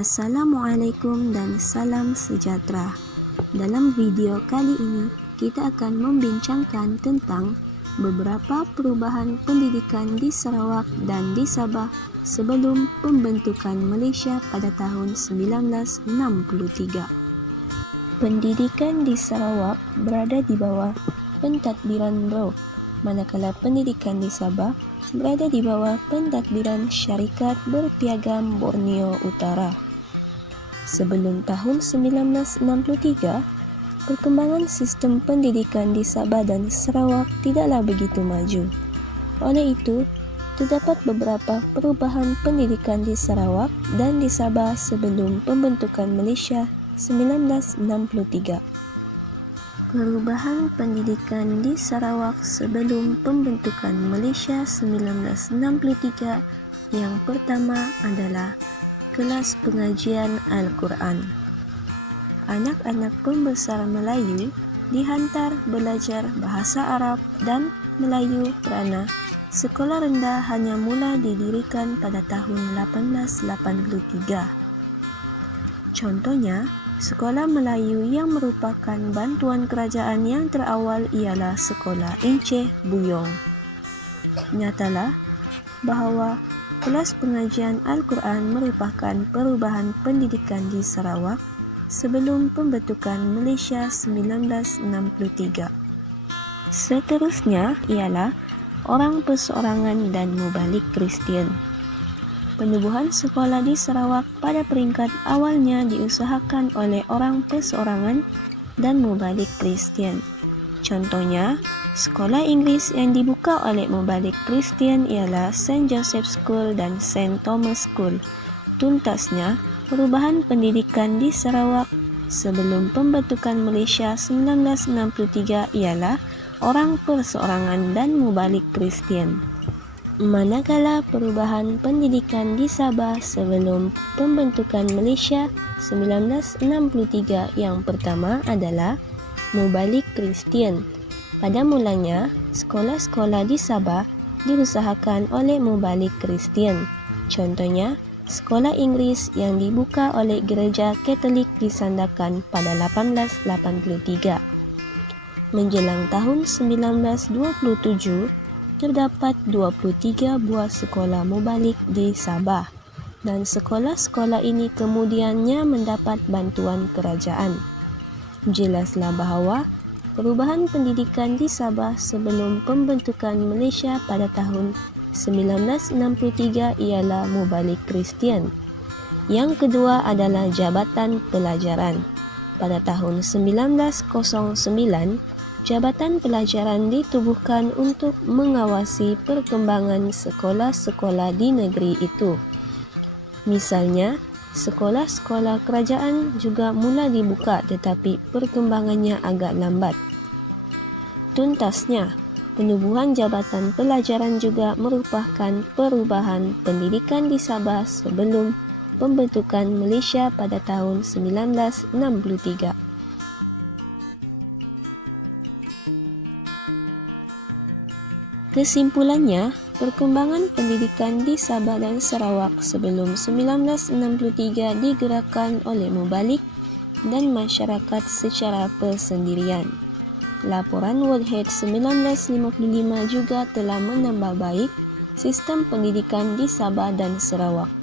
Assalamualaikum dan salam sejahtera. Dalam video kali ini, kita akan membincangkan tentang beberapa perubahan pendidikan di Sarawak dan di Sabah sebelum pembentukan Malaysia pada tahun 1963. Pendidikan di Sarawak berada di bawah pentadbiran Brau, manakala pendidikan di Sabah berada di bawah pentadbiran Syarikat Berpiagam Borneo Utara. Sebelum tahun 1963, perkembangan sistem pendidikan di Sabah dan Sarawak tidaklah begitu maju. Oleh itu, terdapat beberapa perubahan pendidikan di Sarawak dan di Sabah sebelum pembentukan Malaysia 1963. Perubahan pendidikan di Sarawak sebelum pembentukan Malaysia 1963 yang pertama adalah kelas pengajian Al-Quran. Anak-anak pembesar Melayu dihantar belajar bahasa Arab dan Melayu kerana sekolah rendah hanya mula didirikan pada tahun 1883. Contohnya, sekolah Melayu yang merupakan bantuan kerajaan yang terawal ialah Sekolah Encik Buyong. Nyatalah bahawa kelas pengajian Al-Quran merupakan perubahan pendidikan di Sarawak sebelum pembentukan Malaysia 1963. Seterusnya ialah orang perseorangan dan mubalik Kristian. Penubuhan sekolah di Sarawak pada peringkat awalnya diusahakan oleh orang perseorangan dan mubalik Kristian. Contohnya, sekolah Inggeris yang dibuka oleh mubalik Kristian ialah St. Joseph School dan St. Thomas School. Tuntasnya, perubahan pendidikan di Sarawak sebelum pembentukan Malaysia 1963 ialah orang perseorangan dan mubalik Kristian. Manakala perubahan pendidikan di Sabah sebelum pembentukan Malaysia 1963 yang pertama adalah mubalik Kristian. Pada mulanya, sekolah-sekolah di Sabah diusahakan oleh mubalik Kristian. Contohnya, sekolah Inggeris yang dibuka oleh Gereja Katolik di Sandakan pada 1883. Menjelang tahun 1927, terdapat 23 buah sekolah mubalik di Sabah dan sekolah-sekolah ini kemudiannya mendapat bantuan kerajaan. Jelaslah bahawa perubahan pendidikan di Sabah sebelum pembentukan Malaysia pada tahun 1963 ialah mubalik Kristian. Yang kedua adalah Jabatan Pelajaran. Pada tahun 1909, Jabatan Pelajaran ditubuhkan untuk mengawasi perkembangan sekolah-sekolah di negeri itu. Misalnya, sekolah-sekolah kerajaan juga mula dibuka tetapi perkembangannya agak lambat. Tuntasnya, penubuhan Jabatan Pelajaran juga merupakan perubahan pendidikan di Sabah sebelum pembentukan Malaysia pada tahun 1963. Kesimpulannya, perkembangan pendidikan di Sabah dan Sarawak sebelum 1963 digerakkan oleh mubalik dan masyarakat secara persendirian. Laporan World Head 1955 juga telah menambah baik sistem pendidikan di Sabah dan Sarawak.